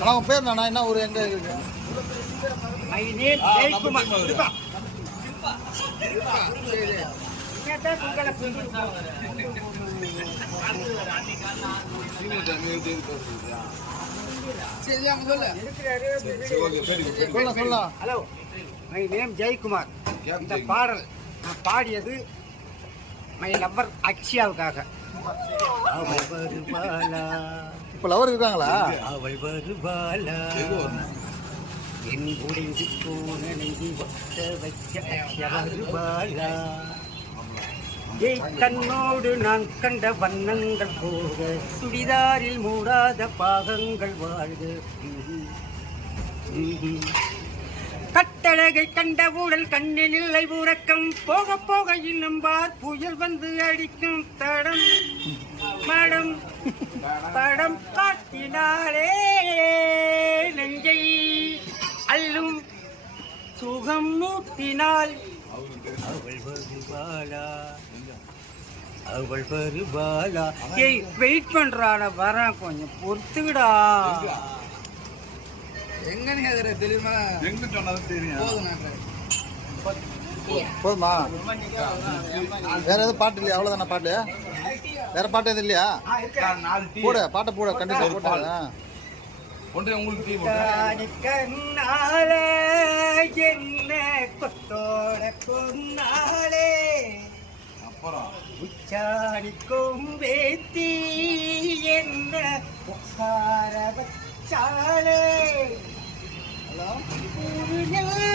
ஆனால் உன் பேர் நானா என்ன ஒரு எங்கே இருக்கு? My name Jayakumar. சொல்லலாம் ஹலோ. My name Jayakumar. இந்த பாடல் நான் பாடியது மை லவ்வர் அக்ஷயாவுக்காக. அவள் வருவாளா இப்போ லவர் இருக்காங்களா? அவள் வருவாளா என் உடைந்து போன நெஞ்சு ஒட்ட வைக்க வருவாளா ஏய் கண்ணோடு நான் கண்ட வண்ணங்கள் போக சுடிதாரில் மூடாத பாகங்கள் வாழ்க. கட்டழகை கண்ட ஊழல் கண்ணில் இல்லை உறக்கம். போக போக இன்னும் பார் புயல் வந்து அடிக்கும் தடம். மடம் படம் காட்டினாலே நெஞ்சை அள்ளும் சுகம் மூட்டினாள் அவள் வருவாளா அவள் வருவாளா ஏய் வெயிட் பண்றான வரேன் கொஞ்சம் பொறுத்துக்கிடா எங்கன்னு கேக்குற தெரியுமா? எங்க சொன்னாலும் தெரியும். போதும்? வேற எதுவும் பாட்டு இல்லையா? அவ்வளோதானே பாட்டு? வேற பாட்டு எதுவும் இல்லையா? போடு பாட்டை போட கண்டிப்பாக போட்டு ஒன்றே உங்களுக்கு டீ தாடி கண்ணால என்ன கொத்தோட கொன்னாலே அப்புறம். உச்சாடி கொம்பேத்தி என்ன உட்கார வச்சாலே? அங்கேயே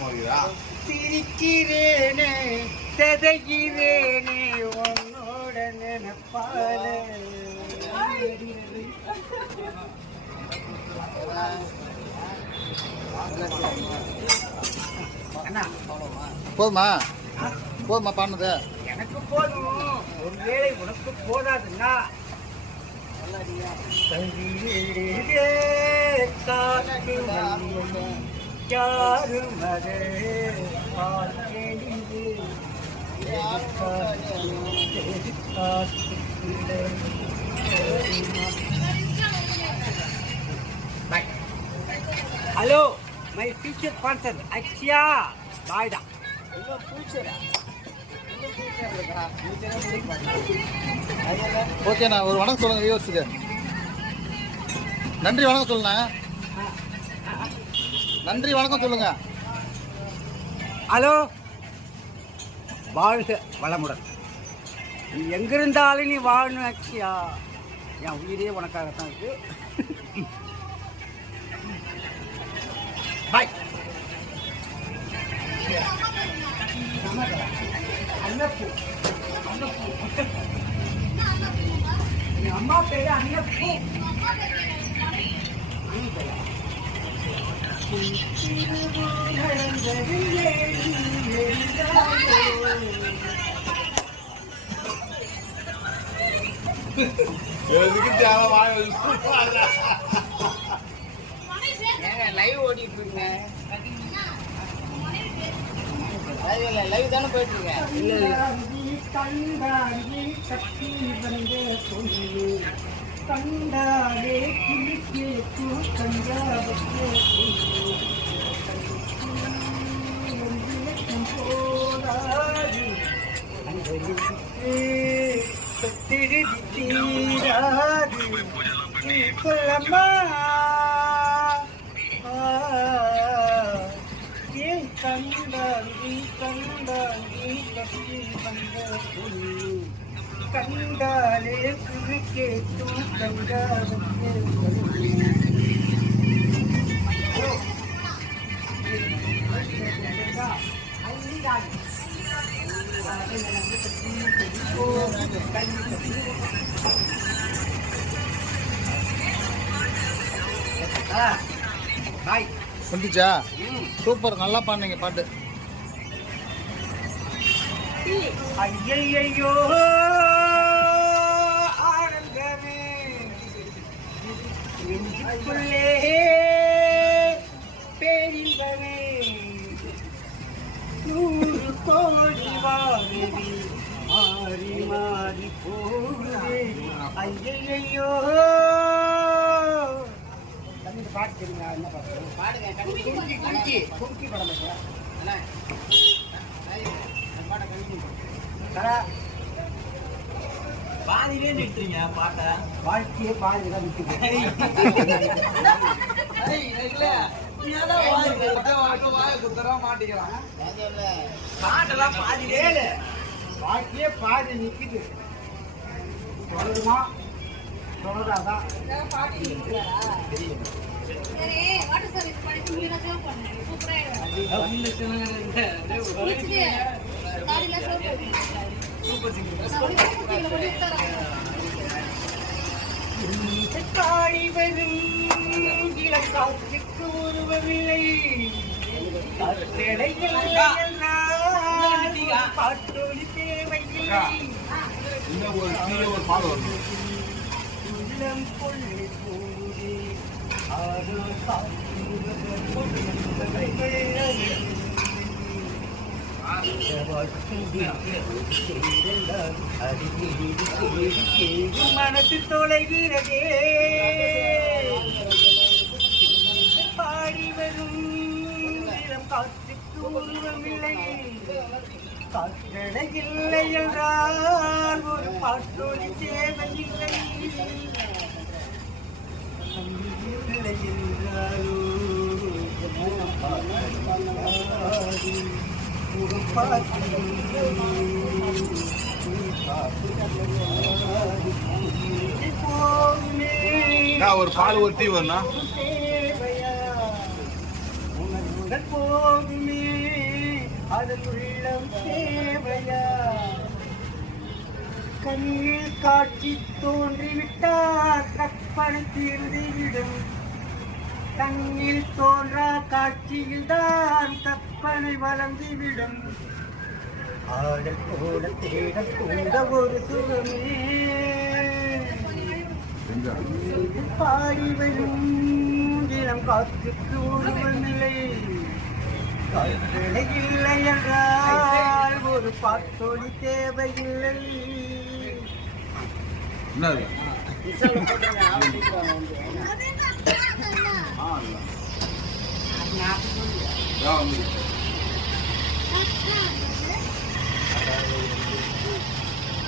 போகிறா சிரிக்கிறேனே செதைகிறேனே உன்னோட நினைப்பாலே. போதுமா? போதுமா பாடினது? எனக்கு போதும். ஒருவேளை உனக்கு போதாதுன்னா. காற்று யாரும் அதை பார்க்கெழுது. Hello my future sponsor Akshaya பாய்டா ஓகேண்ணா ஒரு வணக்கம் சொல்லுங்க வியூவர்ஸுக்கு நன்றி வணக்கம் சொல்லுண்ணா. நன்றி வணக்கம் சொல்லுங்க. ஹலோ. வாழ்க வளமுடன். நீ எங்கிருந்தாலும் நீ வாழணும் அக்ஷயா என் உயிரே உனக்காகத்தான் இருக்கு. பாய் அன்னப்பூ. அன்னப்பூ. என் அம்மா பேரு அன்னப்பூ. எதுக்கு தேவை லைவ் ஓடிட்டு இருக்கேன் லைவ் தானே போயிட்டு இருக்கேன் கண்டாடி கட்டி வந்த கண்டாலே கிளிக்கே கண்டாவத்தே போராடி திருதி. தீராது சொல்லம்மா கண்டாலே கண்டாவத்தே பாய். வந்துச்சா சூப்பர் நல்லா பாடுனீங்க பாட்டு. ஐயையோ எனக்குள்ளே பேரின்பமே நூறு கோடி வாழ்வி மாறி மாறி போகுது. ஐயையோ பாட்டு தெரியுங்களா என்ன பாட்டு? பாடுங்க கும்கி கும்கி கும்கி படம் பாட்டு கண்டிப்பா பாதியிலே நிறுத்துறீங்க பாட்டை. வாழ்க்கையே பாதி தான் பாட்டெல்லாம் பாதியிலே வாழ்க்கையே பாதி நிற்குது. தொடருமா? தொடராதான் சரி பாடி வரும். இளங்காற்றுக்கு உருவமில்லை. பாட்டொலி தேவையில்லை. உள்ளம் கொள்ளை போதே ஆறு மனசு தொலைகிறதே பாடி வரும் காற்றுக்கு உருவமில்லை காற்றடையில்லை என்றால் ஒரு பாட்டொலி தேவையில்லை இல்லை என்றாலோ ஒரு பால் ஒரு டீ வரணும் தேவையா அதன் உள்ளம் தேவையா கண்ணில் காட்சி தோன்றிவிட்டால் கற்பனை தீர்ந்துவிடும் கண்ணில் தோன்றா காட்சியில் தான் கற்பனை வளர்ந்துவிடும் ஆடல் கூட தேடல் கூட ஒரு சுகமே. பாடி வரும் இளம் காற்றுக்கு உருவமில்லை. காற்றலை இல்லை என்றால் ஒரு பாட்டொலி தேவையில்லை. என்ன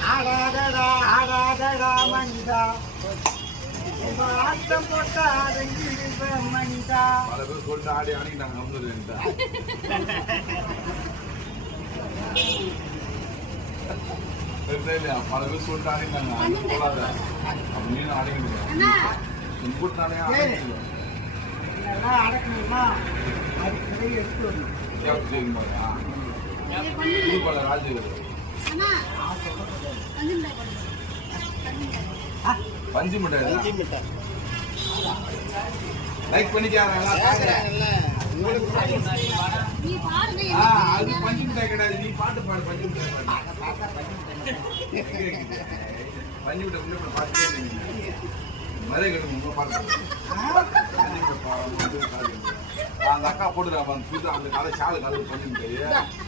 ஆடாதடா ஆடாதடா மனிதா. ஆட்டம் போட்டாத மனிதா. பல பேர் சொல்லிட்டு ஆடி ஆடி. தெரியல இல்லையா? பல பேர் சொல்லிட்டு ஆடி அங்க ஆடிக்கிட்டு அடக்கணுமா அதுக்கு எடுத்து வரணும். பஞ்சு மிட்டாய் லைக் பண்ணிக்காரங்களா ஆ அது பஞ்சு மிட்டாய் கிடையாது நீ பாட்டு பாடு பஞ்சு மிட்டாய் பஞ்சு மிட்டாய் பாட்டு மழை பாட்டுட்டே உங்க பாட்டு அந்த அக்கா போட்டுறாப்பா அந்த அந்த காலை சாலை காலையில் பஞ்சு மிட்டாய்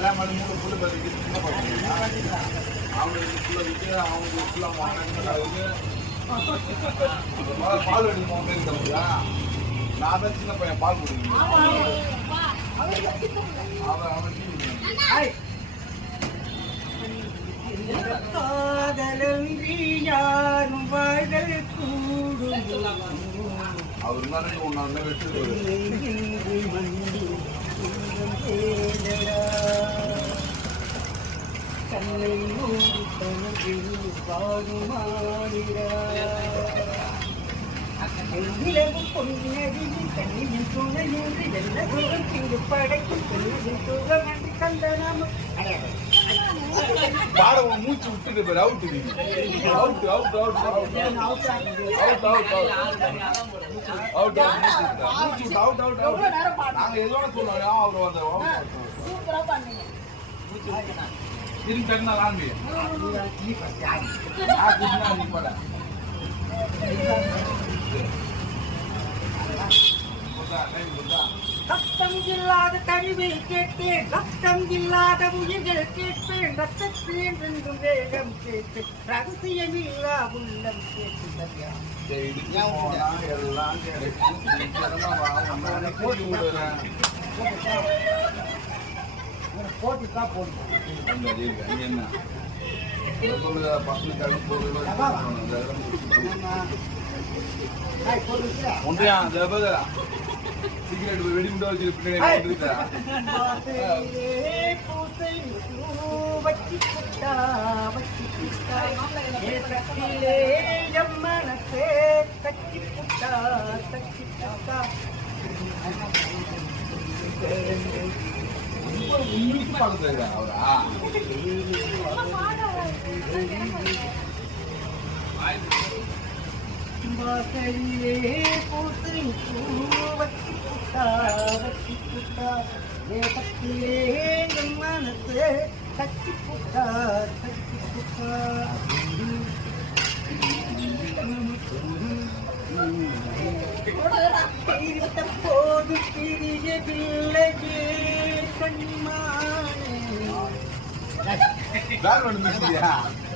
நான் டீ பால் மூணு சின்ன பசங்க அவங்களுக்கு புள்ள விட்டு அவங்களுக்கு புள்ள பால் நான் தான் சின்ன பையன் பால் குடிக்கணும் அவன் அவன் யாரும் வாழல் கூடும் அவர் மாதிரி ஒன்று அந்த கண்ணை மூடி கனவில் பாடுமாடிடா. நிலவு பொன்னடியில் கண்ணியின் துணையின்றி எல்லா தூரம் இங்கு படைக்கும் பெண்ணின் சுகமன்றி கண்டனம் அடையாளம் பாட உன் மூச்சு விட்டுட்டு போய் out out out out out out out out out மூச்சு விட்டு அவுட் அவுட் அவுட் நாங்க எதோட சொல்லுவோம் அவர் வந்த சூப்பரா பண்ணீங்க इन करना रान भी आप इतना नहीं पड़ा ரத்தம் இல்லாத கருவை கேட்டேன். ரத்தம் இல்லாத உயிர்கள் கேட்பேன். ரத்தத்தேன் என்றும் வேகம் கேட்டு ரகசியம் இல்லா உள்ளம் கேட்டு எல்லாம் போட்டுட்டா போடுவோம் ஒன்றியா? தேவதரா சிகரெட் வெடிமுட்டை வச்சு பின்னாடி உங்களுக்கு பழந்தாரு அவரா வாசலியே போத்து பூவத்தி புட்டா வத்தி புட்டா போது பிள்ளைகள்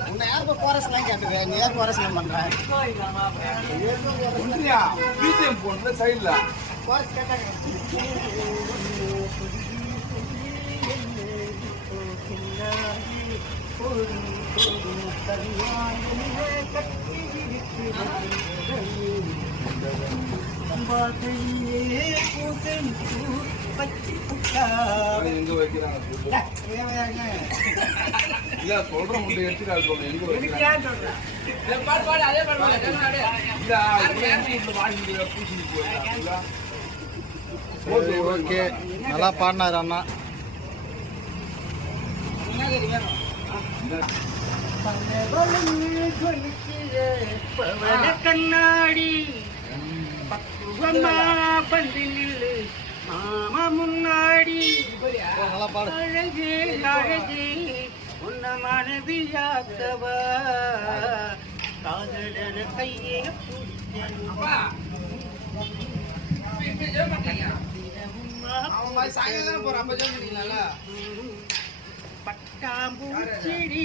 உன்னை யார் இப்போ கோரஸ்லாம் கேட்டுது நீ யார் கோரஸ்லாம் பண்ற இல்ல சொல்ற முட்டை எடுத்துட்டு சொல்றேன். எங்க இல்ல ஓகே. நல்லா பாடினாரு அண்ணா. கண்ணாடி பந்தில் மாமா முன்னாடி அழகே அழகே உன்ன மனைவியாக்கவா? காதலன கையே பட்டாம்பூச்சிடி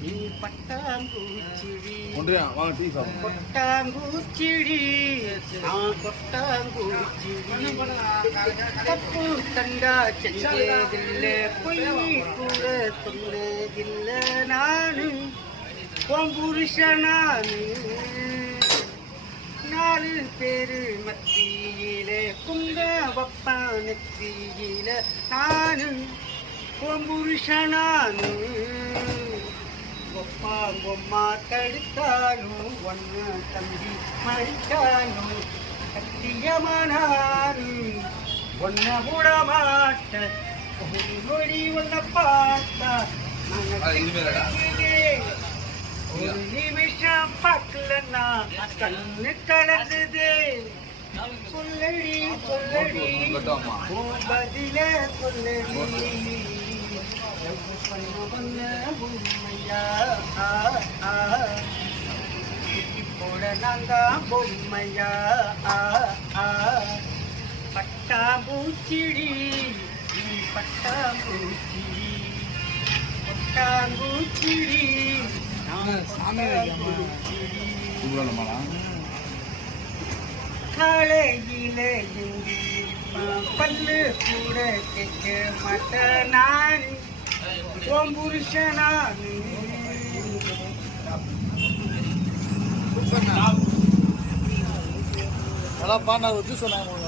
நீ பட்டாம்பூச்சிடி ஒன்றியா வாங்க டீ சாப்பிடுங்க கொட்டாங்கூச்சிடி நான் கொட்டாங்கூச்சிடி தப்பு தண்டா செஞ்சதில்லை பொய் கூட சொன்னதில்லை நானு உன் புருஷன் நானு நாலு பேரு மத்தியிலே குங்க வப்பான் நெத்தியில நானு உன் புருஷன் ஒப்பா பொம்மா தடுத்தாலும் ஒன்னு தம்பி மடித்தாலும் சத்தியமானாரு ஒன்ன விட மாட்ட மொழி ஒன்ன பார்த்தா. ஒரு நிமிஷம் பார்க்கலன்னா கண்ணு கலந்தது சொல்லடி சொல்லடி. பதில. சொல்லடி. போட நாங்கா பொம்மையா பட்டா பூச்சிடி பட்டா பூச்சிடி பட்டாங்கூச்சிடி காலையிலே பல்லு கூட கேட்க மாட்டேன் நான். ஓம் புருஷனா? நல்லா பாடினார் வந்து சொன்னாங்க.